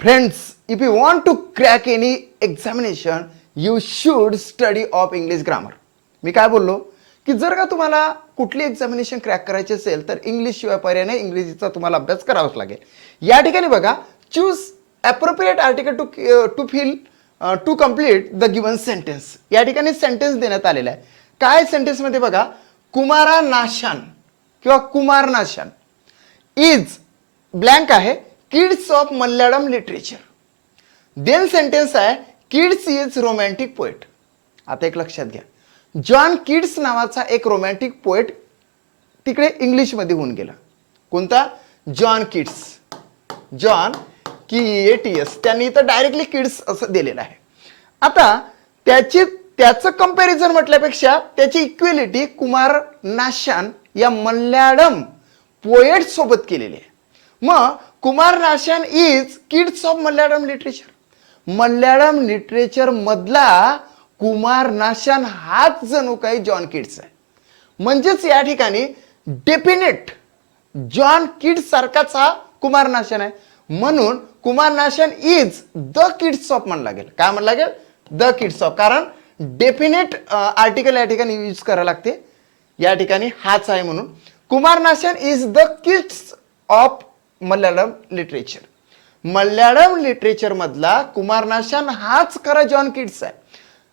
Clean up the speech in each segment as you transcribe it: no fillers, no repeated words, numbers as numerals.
Friends, if you want to crack any examination, you should study of English grammar. मी काय बोललो की जर का तुम्हाला कुठली एक्झामिनेशन क्रॅक करायची असेल तर इंग्लिश शिवाय पर्याय नाही, इंग्रजीचा तुम्हाला अभ्यास करावाच लागेल. या ठिकाणी बघा, choose appropriate article to complete the given sentence. या ठिकाणी सेंटेन्स देण्यात आलेला आहे. काय सेंटेन्स मध्ये बघा, कुमारा नाशान किंवा कुमार नाशान इज ब्लँक आहे Keats of Malayalam literature. Then sentence आहे किड्स इज रोमॅन्टिक पोएट. आता एक लक्षात घ्या, जॉन किड्स नावाचा एक रोमॅन्टिक पोएट तिकडे इंग्लिशमध्ये होऊन गेला. कोणता? John Keats. जॉन KIDS त्यांनी इथं डायरेक्टली किड्स असं दिलेलं आहे. आता त्याचं कंपॅरिझन म्हटल्यापेक्षा त्याची इक्वेलिटी कुमार नाशान या मल्याळम पोएट सोबत केलेली आहे. मग Kumaran Asan is Keats of Malayalam literature. Malayalam literature मधला कुमार नाशान हाच जणू काही जॉन किड्स आहे. म्हणजेच या ठिकाणी डेफिनेट जॉन किड्स सारखाच हा कुमार नाशान आहे. म्हणून Kumaran Asan is the Keats of म्हणायला लागेल. काय म्हणायला लागेल? The Keats of. कारण डेफिनेट आर्टिकल या ठिकाणी यूज करायला लागते. या ठिकाणी हाच आहे म्हणून Kumaran Asan is the Keats of Malayalam literature. Malayalam literature मधला कुमार नाशान हाच खरा जॉन किड्स आहे.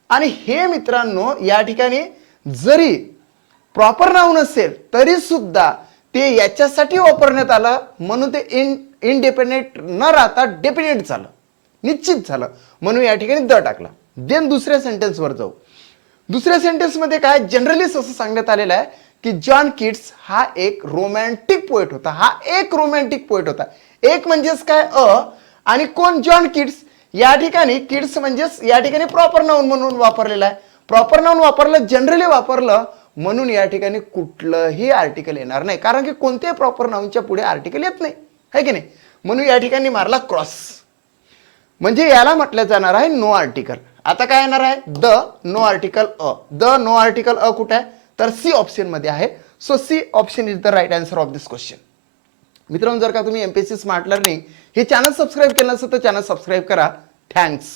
आणि हे मित्रांनो या ठिकाणी जरी प्रॉपर नाऊन असेल तरी सुद्धा ते याच्यासाठी वापरण्यात आलं म्हणून ते इनडिपेंडेंट न राहता डेफिनेट झालं, निश्चित झालं, म्हणून या ठिकाणी द टाकला. देन दुसऱ्या सेंटेन्सवर जाऊ. दुसऱ्या सेंटेन्स मध्ये काय जनरली असं सांगण्यात आलेलं आहे की जॉन किड्स हा एक रोमॅन्टिक पोएट होता. हा एक रोमॅन्टिक पोएट होता. एक म्हणजेच काय आणि कोण? John Keats. या ठिकाणी किड्स म्हणजेच या ठिकाणी प्रॉपर नाऊन म्हणून वापरलेला आहे. प्रॉपर नाऊन वापरलं, जनरली वापरलं म्हणून या ठिकाणी कुठलंही आर्टिकल येणार नाही. कारण की कोणत्याही प्रॉपर नाऊनच्या पुढे आर्टिकल येत नाही, है की नाही. म्हणून या ठिकाणी मारला क्रॉस. म्हणजे याला म्हटलं जाणार आहे नो आर्टिकल. आता काय येणार आहे? The no article a. The no article a कुठे आहे? तर सी ऑप्शन मध्ये आहे. So C option is the right answer of this question. मित्रांनो, जर का तुम्ही MPSC स्मार्ट लर्निंग हे चॅनल सबस्क्राईब केलं नसेल तर चॅनल सबस्क्राईब करा. थँक्स.